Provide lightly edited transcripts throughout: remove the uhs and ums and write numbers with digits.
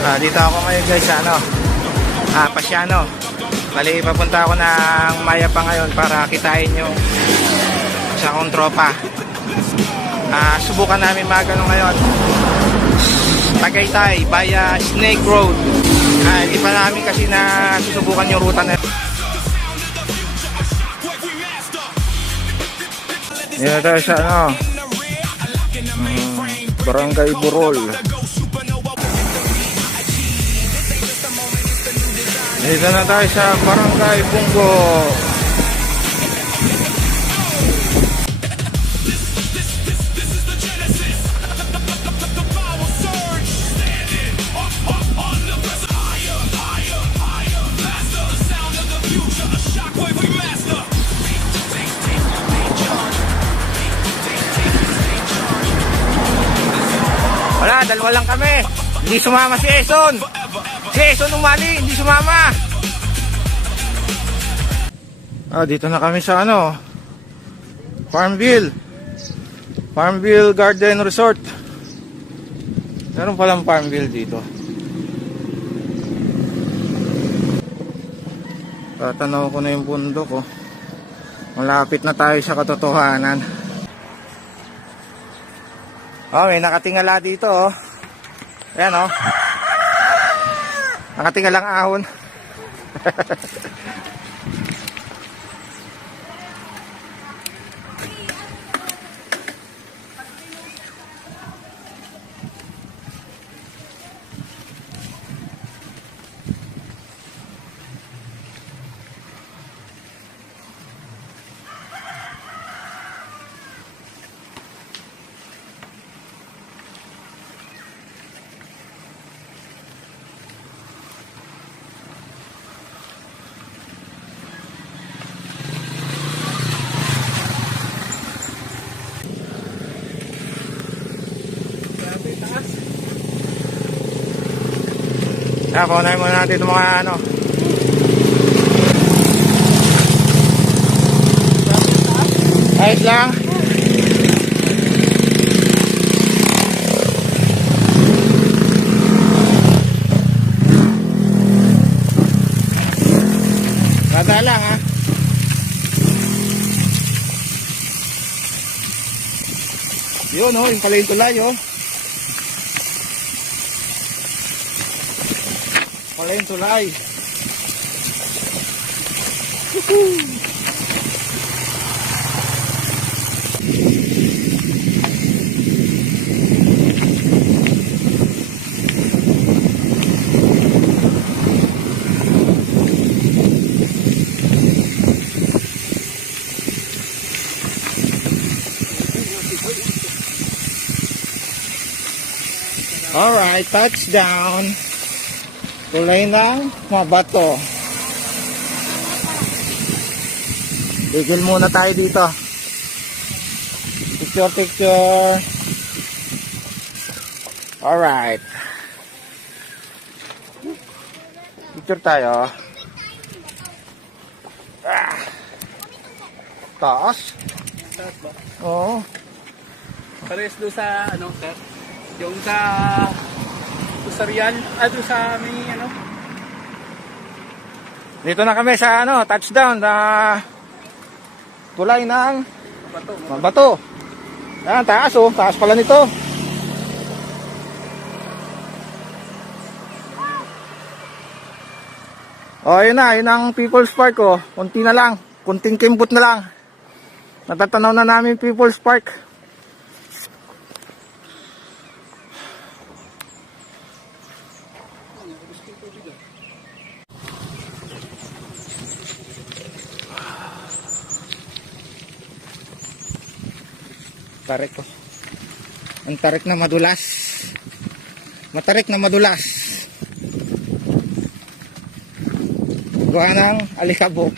Dito ako ngayon guys sa Pasiano. Bali papunta ako ng Mayapa ngayon para kitain yung sa akong tropa. Subukan namin magano ngayon Tagaytay via Snake Road. Hindi pa namin kasi na susubukan yung ruta na dito tayo sa Barangay Burol. Dito na tayo sa Barangay Bungo. Wala, dalawa lang kami. Hindi sumama si Eson. Si Eson umali, hindi sumama. Dito na kami sa Farmville Garden Resort. Meron palang Farmville dito. Tatanaw ko na yung bundok. Malapit na tayo sa katotohanan. May nakatingala dito. Ayan nakatingalang ahon. Paunahin muna natin itong mga ayos lang. Rada lang yun yung pala yung tulay pala yung tulay. Alright, touchdown. Tulay ng mga bato. Tigil muna tayo dito. Picture. Alright. Picture tayo. Taas. Taas ba? Oo. Parehas doon sa sir? Yung sa Real, doon sa may Dito na kami sa touchdown na tulay ng bato. Yan, taas taas pala nito. Yun ang People's Park Kunti na lang, kunting kimbot na lang. Natatanaw na namin People's Park. Tarik ang tarik na madulas, matarik na madulas, gawa ng alikabok.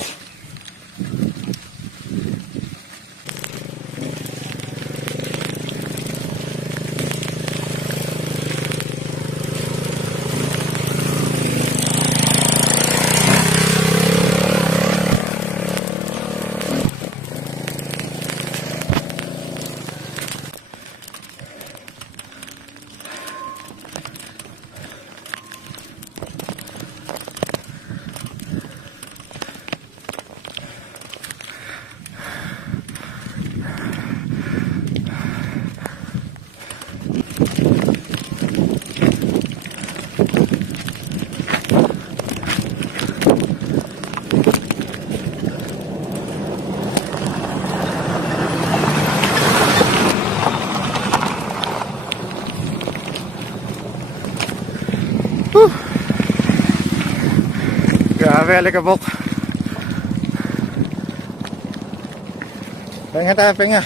Grabe, alikabok. Penga tayo, penga.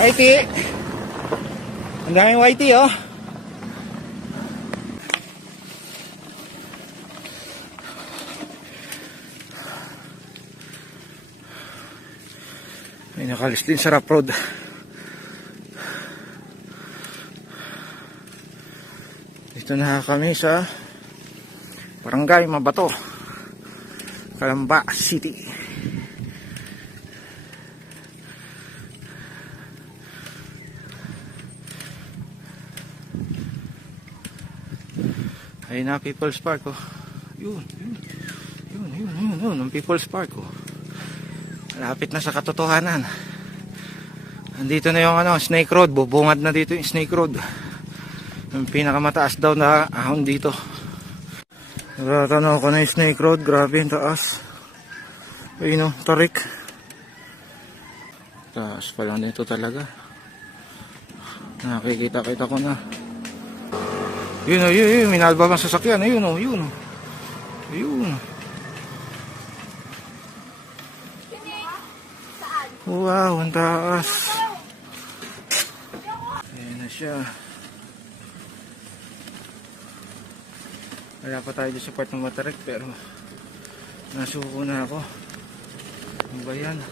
Whitey! Ang daming whitey, oh. May nakalis din sa rough road. Dito na kami sa Barangay Mabato, Calamba City. Ayun na, People's Park, oh. Yun ang People's Park, oh. Malapit na sa katotohanan. Andito na yung Snake Road. Bubungad na dito yung Snake Road. Yung pinakamataas daw na ahon dito. Natatanaw ko na yung Snake Road. Grabe yung taas. Ayun, oh, tarik. Taas pa lang nito talaga. Nakikita-kita ko na. Yun, oh, yun. Minalba bang sasakyan. Ayun, oh, yun. Ayun. Wow, ang taas. Ayan na siya. Wala pa tayo dyan sa part ng Matarik, pero nasuko na ako. Ano ba yan?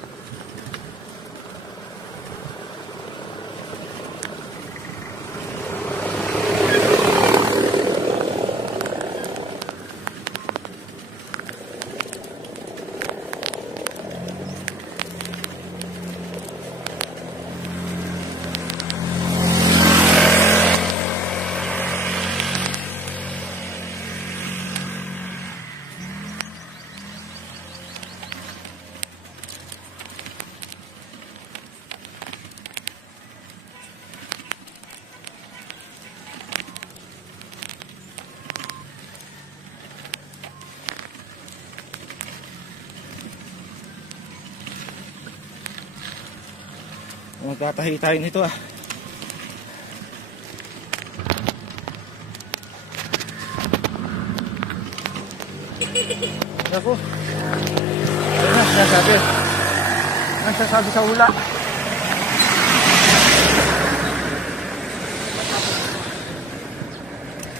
Magtatahi tayo nito, ah. Ako. Ano na sinasabi? Ano sinasabi sa ula?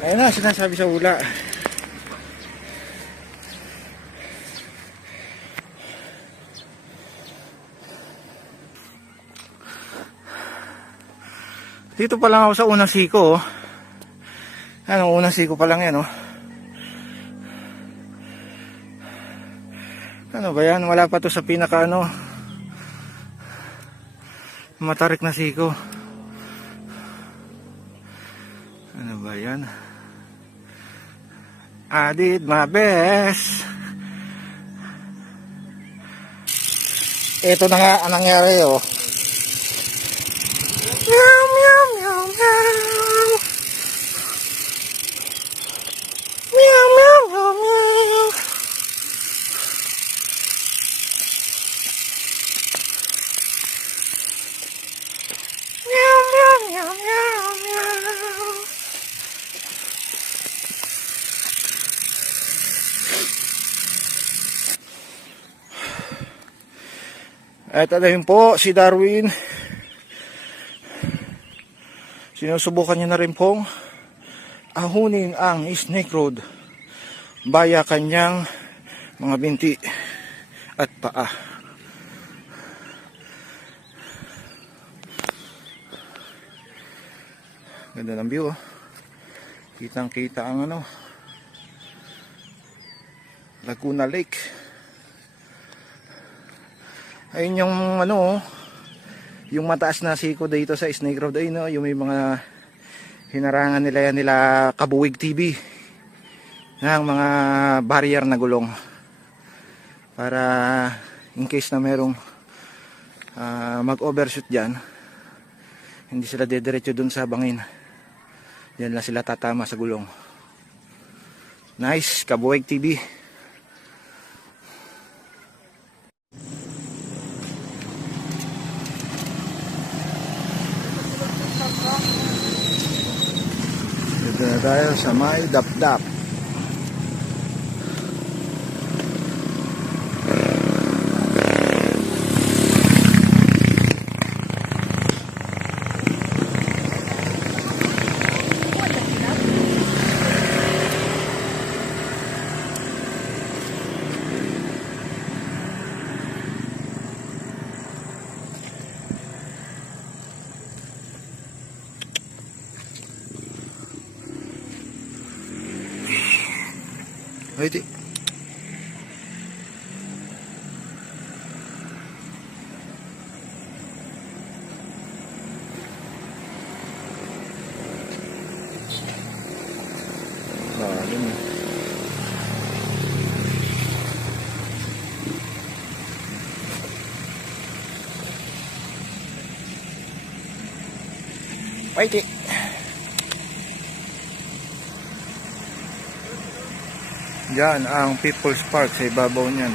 Ayun na sinasabi sa ula. Dito pa lang ako sa unang siko, oh. Ano, unang siko pa lang yan, oh. Ano ba yan? Wala pa to sa pinaka, Matarik na siko. Ano ba yan? I did my best. Ito na nga ang nangyari, oh. Meow, meow, meow, meow. Meow, meow, meow, meow. Meow, meow, meow, meow, meow. Ito na yun po, si Darwin. Sinusubukan niya na rin pong ahunin ang Snake Road baya kanyang mga binti at paa. Ganda ng view, oh. Kitang kita ang Laguna Lake. Ayun yung yung mataas na siko dito sa Snake Road, ay yung may mga hinarangan nila yan nila Kabuwig TV ng mga barrier na gulong para in case na merong mag-overshoot dyan, hindi sila dediretso dun sa bangin, yan lang sila tatama sa gulong. Nice, Kabuwig TV. Ganda tayo sa may dap-dap. Wait. Wait. Diyan ang People's Park sa ibabaw niyan.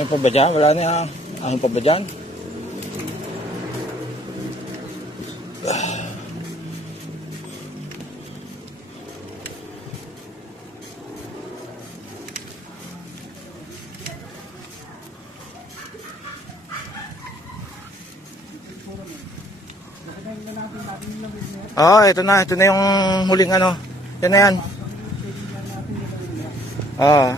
Ano pa ba dyan? Wala na. Ano pa ba dyan? Oh, ito na yung huling ano. Yan na yan. Ah.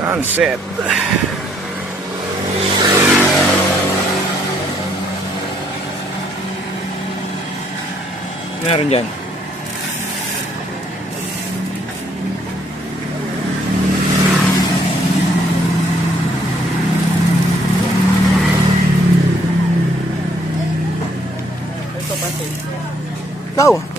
Sunset. Meron dyan. Ito, pati. Ikaw.